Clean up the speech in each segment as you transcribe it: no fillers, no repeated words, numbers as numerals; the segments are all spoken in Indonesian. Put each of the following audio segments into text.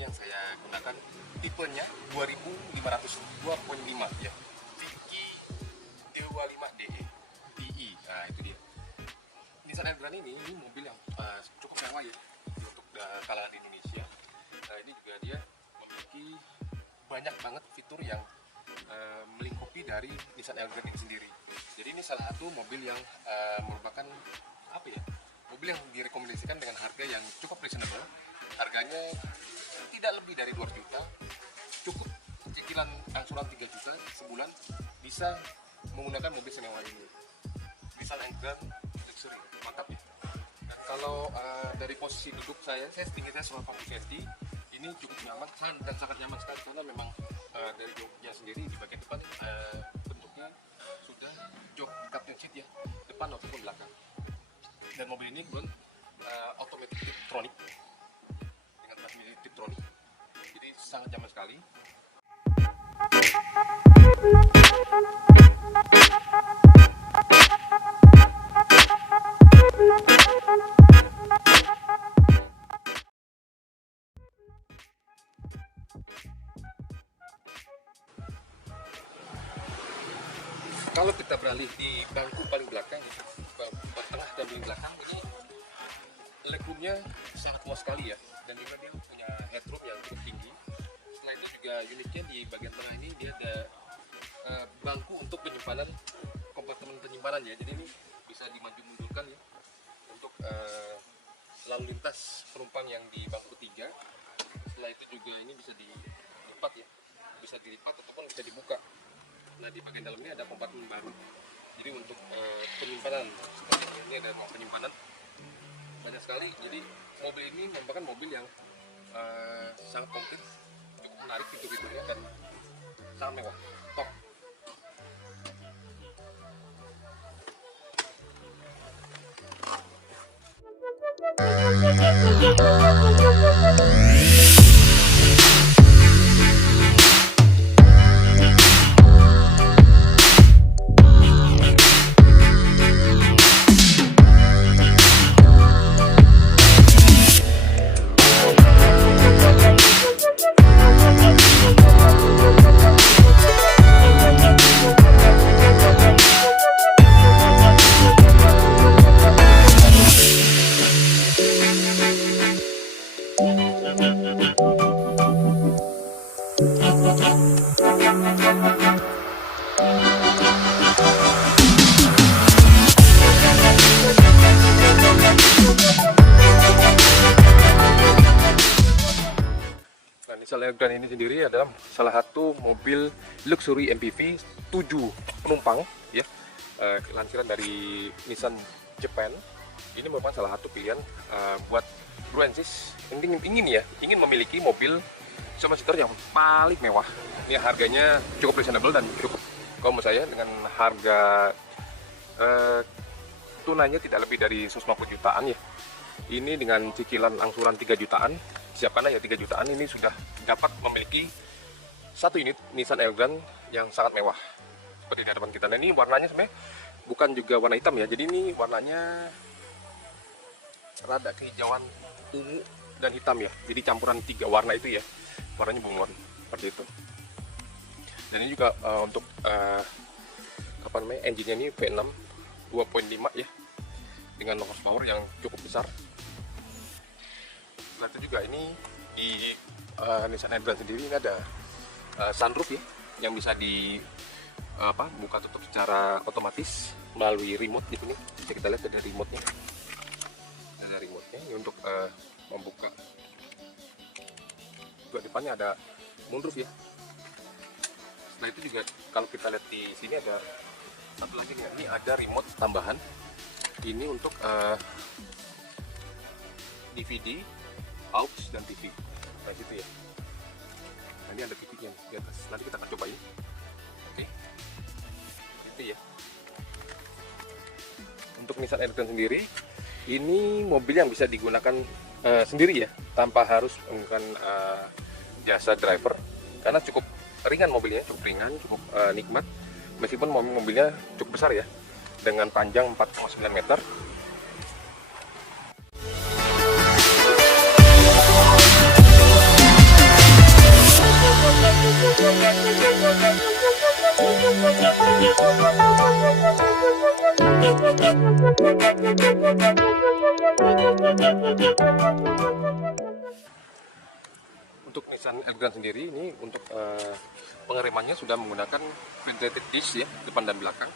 ini yang saya gunakan tipenya 2500 2.5 ya, Vicky D25DE TI. Nah itu dia. Nissan Elgrand ini mobil yang cukup mewah ya untuk kalangan di Indonesia. Nah ini juga dia memiliki banyak banget fitur yang melingkupi dari Nissan Elgrand ini sendiri. Jadi ini salah satu mobil yang merupakan apa ya, mobil yang direkomendasikan dengan harga yang cukup reasonable. Harganya tidak lebih dari 2 juta, cukup cicilan angsuran 3 juta sebulan bisa menggunakan mobil semewah ini. Nissan Elgrand Luxury, mantap ya. Dan kalau dari posisi duduk saya tinggi saya 180 cm, ini cukup nyaman dan sangat nyaman sekali karena memang dari joknya sendiri di bagian depan bentuknya sudah jok captain seat ya, depan ataupun belakang. Dan mobil ini pun automatic tiptronic dengan transmisi tiptronic, jadi sangat nyaman sekali. Kalau kita beralih di bangku paling belakang, bangku tengah dan paling belakang, ini legroomnya sangat luas sekali ya, dan juga dia punya headroom yang cukup tinggi. Setelah itu juga uniknya di bagian tengah ini dia ada bangku untuk penyimpanan, kompartemen penyimpanan ya. Jadi ini bisa dimaju mundurkan ya untuk lalu lintas penumpang yang di bangku 3. Setelah itu juga ini bisa dilipat ya, bisa dilipat ataupun bisa dibuka. Nah di bagian dalam ini ada kompartemen baru, jadi untuk penyimpanan seperti ini ada ruang penyimpanan banyak sekali. Jadi mobil ini merupakan mobil yang sangat komplit, cukup menarik fitur-fiturnya dan sangat mewah, top. Nissan Elgrand ini sendiri adalah salah satu mobil luxury MPV 7 penumpang ya, lansiran dari Nissan Japan. Ini merupakan salah satu pilihan buat bro and sis ingin memiliki mobil 7 seater yang paling mewah. Ini harganya cukup reasonable dan cukup, kalau menurut saya dengan harga tunainya tidak lebih dari 150 jutaan ya. Ini dengan cicilan angsuran 3 jutaan, siapkan ya 3 jutaan, ini sudah dapat memiliki satu unit Nissan Elgrand yang sangat mewah seperti di hadapan kita. Nah ini warnanya sebenarnya bukan juga warna hitam ya, jadi ini warnanya rada kehijauan ungu dan hitam ya, jadi campuran 3 warna itu ya, warnanya bunglon seperti itu. Dan ini juga untuk apa namanya, engine-nya ini V6 2.5 ya, dengan horsepower yang cukup besar. Setelah itu juga ini di Nissan Elgrand sendiri ini ada sunroof ya, yang bisa buka tutup secara otomatis melalui remote gitu nih. Bisa kita lihat ada remote-nya. Ada remote-nya ini untuk membuka. Juga depannya ada moonroof ya. Setelah itu juga kalau kita lihat di sini ada satu lagi nih, ini ada remote tambahan. Ini untuk DVD, aux dan TV. Nah situ ya. Nah, ini ada TV-nya di atas. Nanti kita akan cobain. Oke. Itu ya. Untuk Nissan Elgrand sendiri, ini mobil yang bisa digunakan sendiri ya, tanpa harus menggunakan jasa driver, karena cukup ringan mobilnya, cukup ringan, cukup nikmat. Meskipun mobilnya cukup besar ya, dengan panjang 4,9 meter. Untuk Nissan Elgrand sendiri ini untuk pengeremannya sudah menggunakan ventilated disc ya, depan dan belakang.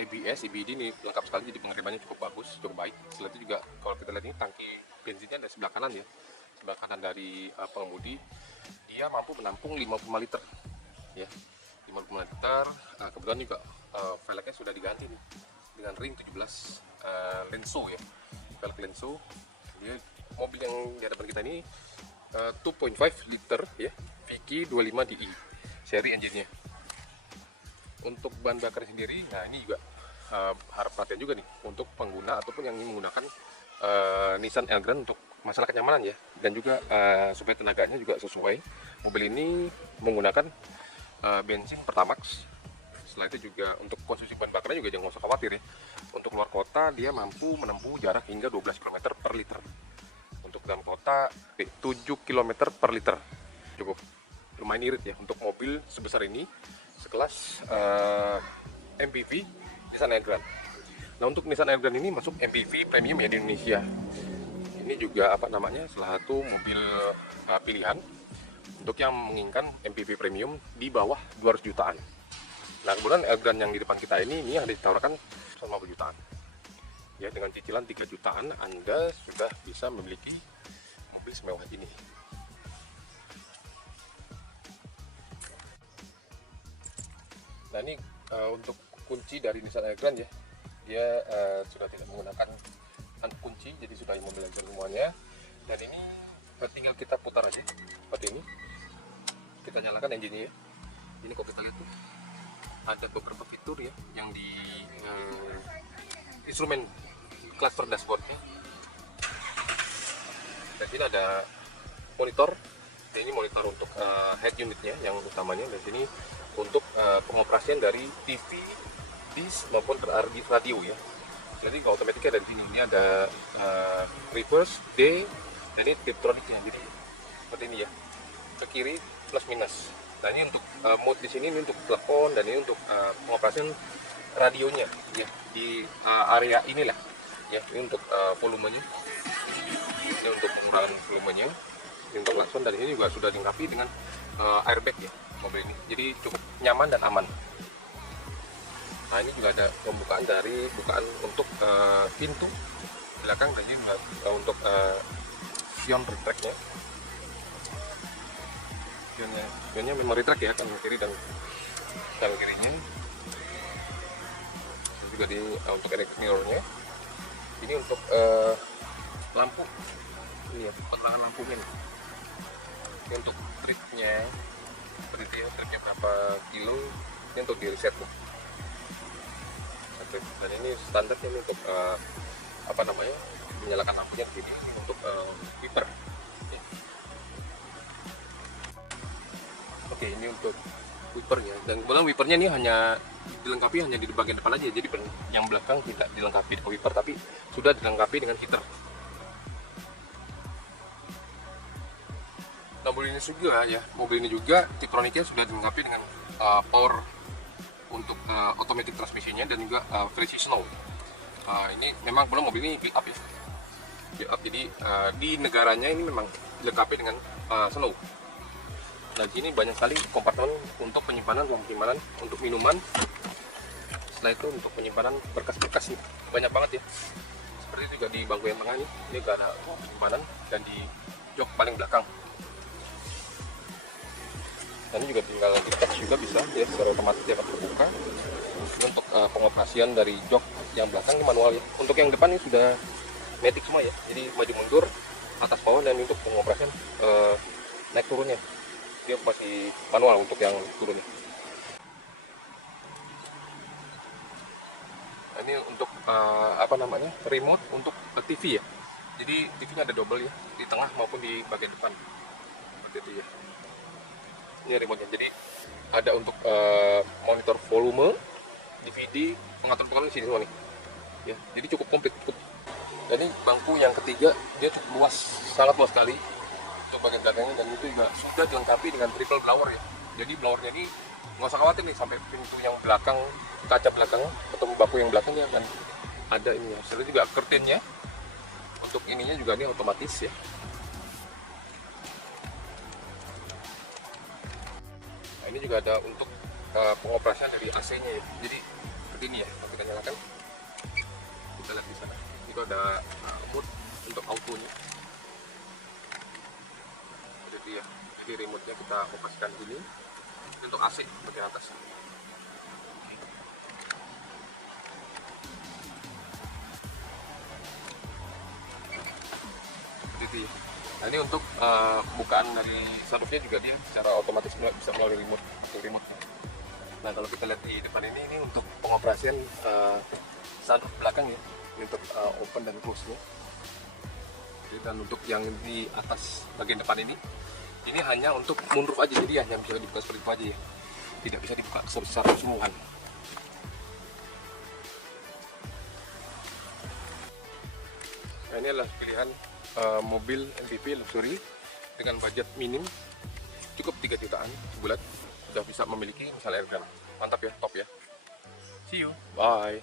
ABS, EBD ini lengkap sekali, jadi pengeremannya cukup bagus, cukup baik. Selain itu juga kalau kita lihat ini tangki bensinnya ada sebelah kanan ya, sebelah kanan dari pengemudi. Dia mampu menampung 55 liter ya, 55 liter. Nah, kebetulan juga velgnya sudah diganti nih dengan ring 17 Lenso ya, velg Lenso. Jadi mobil yang di hadapan kita ini 2.5 liter ya, VQ 25 DI seri engine-nya. Untuk bahan bakar sendiri, nah ini juga harap perhatian juga nih untuk pengguna ataupun yang ingin menggunakan Nissan Elgrand untuk masalah kenyamanan ya, dan juga supaya tenaganya juga sesuai. Mobil ini menggunakan bensin Pertamax. Setelah itu juga untuk konsumsi bahan bakarnya juga jangan usah khawatir ya. Untuk luar kota dia mampu menempuh jarak hingga 12 km per liter. Untuk dalam kota 7 km per liter, cukup lumayan irit ya untuk mobil sebesar ini, sekelas MPV Nissan Elgrand. Nah, untuk Nissan Elgrand ini masuk MPV premium ya di Indonesia. Ini juga apa namanya, salah satu mobil pilihan untuk yang menginginkan MPV premium di bawah 200 jutaan. Nah, kemudian Elgrand yang di depan kita ini ada ditawarkan 150 jutaan. Ya, dengan cicilan 3 jutaan Anda sudah bisa memiliki mobil semewah ini. Nah, ini untuk kunci dari Nissan Elgrand ya, dia sudah tidak menggunakan kunci, jadi sudah imobilizer semuanya. Dan ini tinggal kita putar aja seperti ini, kita nyalakan engine-nya ya. Ini kalau kita lihat tuh ada beberapa fitur ya yang di instrumen cluster dashboardnya. Dan sini ada monitor. Ini monitor untuk head unitnya yang utamanya, dan sini untuk pengoperasian dari TV, disk maupun radio ya. Jadi kalau otomatisnya dari sini, ini ada reverse, D, dan ini tiptroniknya, jadi seperti ini ya, ke kiri plus minus. Nah, ini untuk mode di sini, ini untuk telepon, dan ini untuk pengoperasian radionya ya di area inilah ya. Ini untuk volumenya, ini untuk pengurangan volumenya. Ini untuk klakson, dan ini juga sudah dilengkapi dengan airbag ya mobil ini, jadi cukup nyaman dan aman. Nah, ini juga ada pembukaan dari bukaan untuk pintu belakang, dan ini juga untuk spion retract-nya. Spionnya memang retract ya, kanan kiri dan kanan kirinya. Ini juga di untuk electric mirror-nya. Ini untuk lampu, ini ya penerangan lampunya nih. Ini untuk tripnya berapa kilo, ini untuk di reset tuh. Dan ini standarnya ini untuk apa namanya, menyalakan lampunya di sini, ini untuk wiper ya. Oke, ini untuk wipernya, dan kemudian wipernya ini hanya dilengkapi hanya di bagian depan aja, jadi yang belakang tidak dilengkapi dengan wiper, tapi sudah dilengkapi dengan heater. Nah, mobil ini juga tiptroniknya sudah dilengkapi dengan power untuk automatic transmissionnya, dan juga versi snow. Ini memang belum mobil ini build up ya, build up, jadi di negaranya ini memang dilengkapi dengan snow. Nah, di sini banyak sekali kompartemen untuk penyimpanan untuk minuman. Setelah itu untuk penyimpanan berkas-berkas nih, banyak banget ya. Seperti juga di bangku yang tengah nih, ini juga ada penyimpanan, dan di jok paling belakang. Dan ini juga tinggal di touch juga bisa ya, secara otomatis dia akan terbuka. Untuk pengoperasian dari jok yang belakang ini manual ya. Untuk yang depan ini sudah matic semua ya, jadi maju mundur, atas bawah, dan untuk pengoperasian naik turunnya dia masih manual untuk yang turunnya. Nah, ini untuk apa namanya, remote untuk TV ya, jadi TV-nya ada double ya, di tengah maupun di bagian depan seperti itu ya. Ini remote-nya, jadi ada untuk monitor volume, DVD, pengatur di sini semua nih ya, jadi cukup komplit. Dan ini bangku yang ketiga, dia cukup luas, sangat luas sekali untuk bagian belakangnya, dan itu juga sudah dilengkapi dengan triple blower ya. Jadi blowernya ini nggak usah khawatir nih, sampai pintu yang belakang, kaca belakang atau bangku yang belakangnya akan ada ini ya. Selain juga curtainnya untuk ininya juga ini otomatis ya. Nah, ini juga ada untuk pengoperasian dari AC-nya ya. Jadi seperti ini ya, kalau kita nyalakan, kita lihat di sana. Itu ada mode untuk autonya. Jadi ya, jadi remote-nya kita operasikan ini untuk AC bagian atas. Gitu ya. Nah ini untuk bukaan dari sunroofnya juga dia secara otomatis bisa melalui remote. Nah kalau kita lihat di depan ini untuk pengoperasian sunroof belakang ya, ini untuk open dan close nya. Dan untuk yang di atas bagian depan ini hanya untuk moonroof aja, jadi hanya bisa dibuka seperti itu aja ya, tidak bisa dibuka secara keseluruhan. Nah ini adalah pilihan mobil MPV luxury dengan budget minim cukup 3 jutaan sebulan, sudah bisa memiliki misalnya airgun. Mantap ya, top ya. See you, bye.